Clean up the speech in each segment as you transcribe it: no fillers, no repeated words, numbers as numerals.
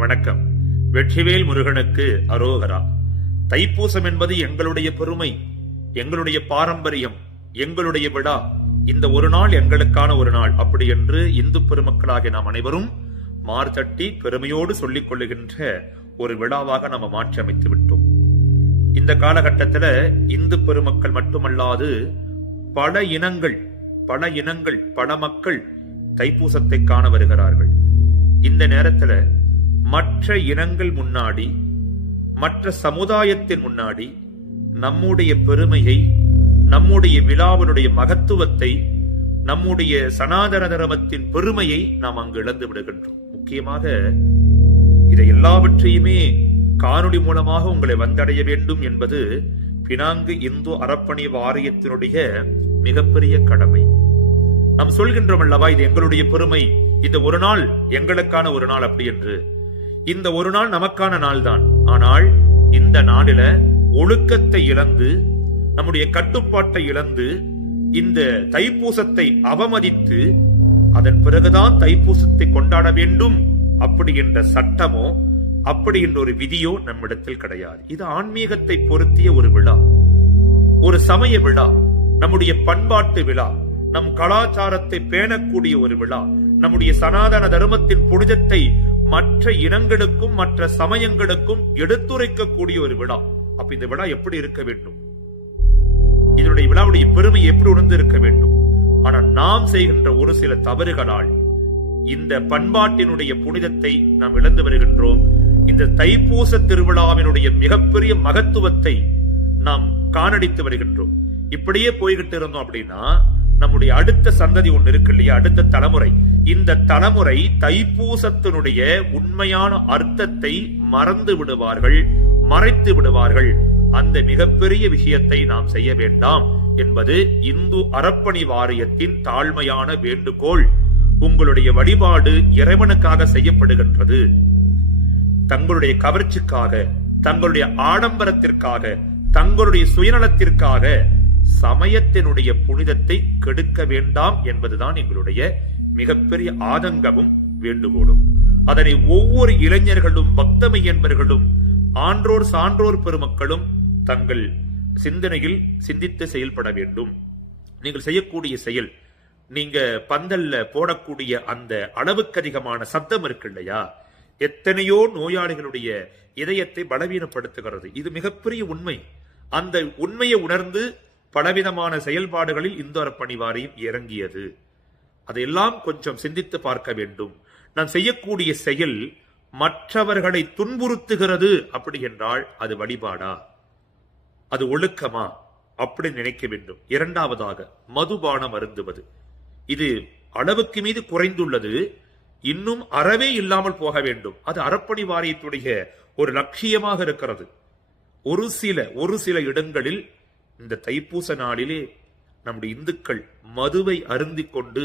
வணக்கம். வெற்றிவேல் முருகனுக்கு அரோகரா. தைப்பூசம் என்பது எங்களுடைய பெருமை, எங்களுடைய பாரம்பரியம், எங்களுடைய விழா. இந்த ஒரு நாள் எங்களுக்கான ஒரு நாள் அப்படி என்று இந்து பெருமக்களாகிய நாம் அனைவரும் மார்தட்டி பெருமையோடு சொல்லிக் கொள்ளுகின்ற ஒரு விழாவாக நாம் மாற்றி அமைத்து விட்டோம். இந்த காலகட்டத்தில் இந்து பெருமக்கள் மட்டுமல்லாது பல இனங்கள் பல மக்கள் தைப்பூசத்தை காண வருகிறார்கள். இந்த நேரத்துல மற்ற இனங்கள் முன்னாடி, மற்ற சமுதாயத்தின் முன்னாடி நம்முடைய பெருமையை, நம்முடைய விழாவினுடைய மகத்துவத்தை, நம்முடைய சனாதன தர்மத்தின் பெருமையை நாம் அங்கு இழந்து விடுகின்றோம். முக்கியமாக இதை எல்லாவற்றையுமே காணொளி மூலமாக உங்களை வந்தடைய வேண்டும் என்பது பினாங்கு இந்து அறப்பணி வாரியத்தினுடைய மிகப்பெரிய கடமை. நாம் சொல்கின்றோம் அல்லவா, இது எங்களுடைய பெருமை, இந்த ஒரு நாள் எங்களுக்கான ஒரு நாள் அப்படி என்று. இந்த ஒரு நாள் நமக்கான நாள் தான். ஆனால் இந்த நாளில ஒழுக்கத்தை இழந்து, நம்முடைய கட்டுப்பாட்டை இழந்து, இந்த தைப்பூசத்தை அவமதித்து அதன் பிறகுதான் தைப்பூசத்தை கொண்டாட வேண்டும் அப்படி என்ற சட்டமோ அப்படி என்ற ஒரு விதியோ நம்மிடத்தில் கிடையாது. இது ஆன்மீகத்தை பொருத்திய ஒரு விழா, ஒரு சமய விழா, நம்முடைய பண்பாட்டு விழா, நம் கலாச்சாரத்தை பேணக்கூடிய ஒரு விழா, நம்முடைய சனாதன தர்மத்தின் புனிதத்தை மற்ற இனங்களுக்கும் மற்ற சமயங்களுக்கும் எடுத்துரைக்கக்கூடிய ஒரு விழா. அப்ப இந்த விழா எப்படி இருக்க வேண்டும்? இதனுடைய விழாவுடைய பெருமை எப்படி உணர்ந்து இருக்க வேண்டும்? ஆனால் நாம் செய்கின்ற ஒரு சில தவறுகளால் இந்த பண்பாட்டினுடைய புனிதத்தை நாம் இழந்து வருகின்றோம். இந்த தைப்பூச திருவிழாவினுடைய மிகப்பெரிய மகத்துவத்தை நாம் காணடித்து வருகின்றோம். இப்படியே போய்கிட்டு இருந்தோம் அப்படின்னா நம்முடைய அடுத்த சந்ததி ஒன்று இருக்கு இல்லையா, அடுத்த தலைமுறை, இந்த தலைமுறை தைப்பூசத்தினுடைய உண்மையான அர்த்தத்தை மறந்து விடுவார்கள், மறைத்து விடுவார்கள். அந்த மிகப்பெரிய விஷயத்தை நாம் செய்ய வேண்டாம் என்பது இந்து அறப்பணி வாரியத்தின் தாழ்மையான வேண்டுகோள். உங்களுடைய வழிபாடு இறைவனுக்காக செய்யப்படுகின்றது. தங்களுடைய கவர்ச்சிக்காக, தங்களுடைய ஆடம்பரத்திற்காக, தங்களுடைய சுயநலத்திற்காக சமயத்தினுடைய புனிதத்தை கெடுக்க வேண்டாம் என்பதுதான் எங்களுடைய மிகப்பெரிய ஆதங்கமும் வேண்டுகோளும். அதனை ஒவ்வொரு இளைஞர்களும், பக்தமை என்பர்களும், ஆன்றோர் சான்றோர் பெருமக்களும் தங்கள் சிந்தனையில் சிந்தித்து செயல்பட வேண்டும். நீங்கள் செய்யக்கூடிய செயல், நீங்க பந்தல்ல போடக்கூடிய அந்த அளவுக்கு அதிகமான சத்தம் இருக்கு இல்லையா, எத்தனையோ நோயாளிகளுடைய இதயத்தை பலவீனப்படுத்துகிறது. இது மிகப்பெரிய உண்மை. அந்த உண்மையை உணர்ந்து பலவிதமான செயல்பாடுகளில் இந்து அறப்பணி வாரியம் இறங்கியது. அதையெல்லாம் கொஞ்சம் சிந்தித்து பார்க்க வேண்டும். நான் செய்யக்கூடிய செயல் மற்றவர்களை துன்புறுத்துகிறது அப்படி என்றால் அது வழிபாடா, அது ஒழுக்கமா அப்படி நினைக்க வேண்டும். இரண்டாவதாக, மதுபானம் அருந்துவது, இது அளவுக்கு மீது குறைந்துள்ளது, இன்னும் அறவே இல்லாமல் போக வேண்டும். அது அறப்பணி வாரியத்துடைய ஒரு லட்சியமாக இருக்கிறது. ஒரு சில இடங்களில் இந்த தைப்பூச நாளிலே நம்முடைய இந்துக்கள் மதுவை அருந்தி கொண்டு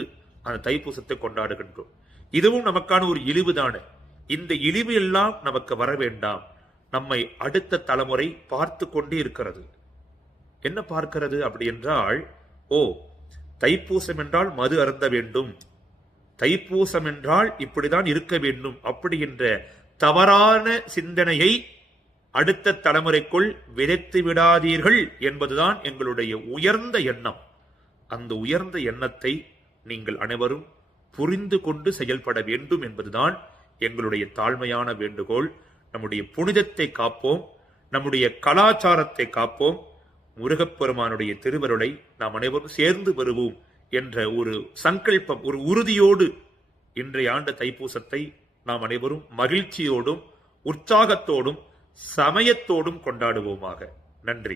அந்த தைப்பூசத்தை கொண்டாடுகின்றோம். இதுவும் நமக்கான ஒரு இழிவுதானே. இந்த இழிவு எல்லாம் நமக்கு வர வேண்டாம். நம்மை அடுத்த தலைமுறை பார்த்து கொண்டே இருக்கிறது. என்ன பார்க்கிறது அப்படி என்றால், தைப்பூசம் என்றால் மது அருந்த வேண்டும், தைப்பூசம் என்றால் இப்படிதான் இருக்க வேண்டும் அப்படி என்ற தவறான சிந்தனையை அடுத்த தலைமுறைக்குள் விதைத்து விடாதீர்கள் என்பதுதான் எங்களுடைய உயர்ந்த எண்ணம். அந்த உயர்ந்த எண்ணத்தை நீங்கள் அனைவரும் புரிந்து கொண்டு செயல்பட வேண்டும் என்பதுதான் எங்களுடைய தாழ்மையான வேண்டுகோள். நம்முடைய புனிதத்தை காப்போம், நம்முடைய கலாச்சாரத்தை காப்போம், முருகப்பெருமானுடைய திருவருளை நாம் அனைவரும் சேர்ந்து வருவோம் என்ற ஒரு சங்கல்பம், ஒரு உறுதியோடு இன்றைய ஆண்டு தைப்பூசத்தை நாம் அனைவரும் மகிழ்ச்சியோடும் உற்சாகத்தோடும் சமயத்தோடும் கொண்டாடுவோமாக. நன்றி.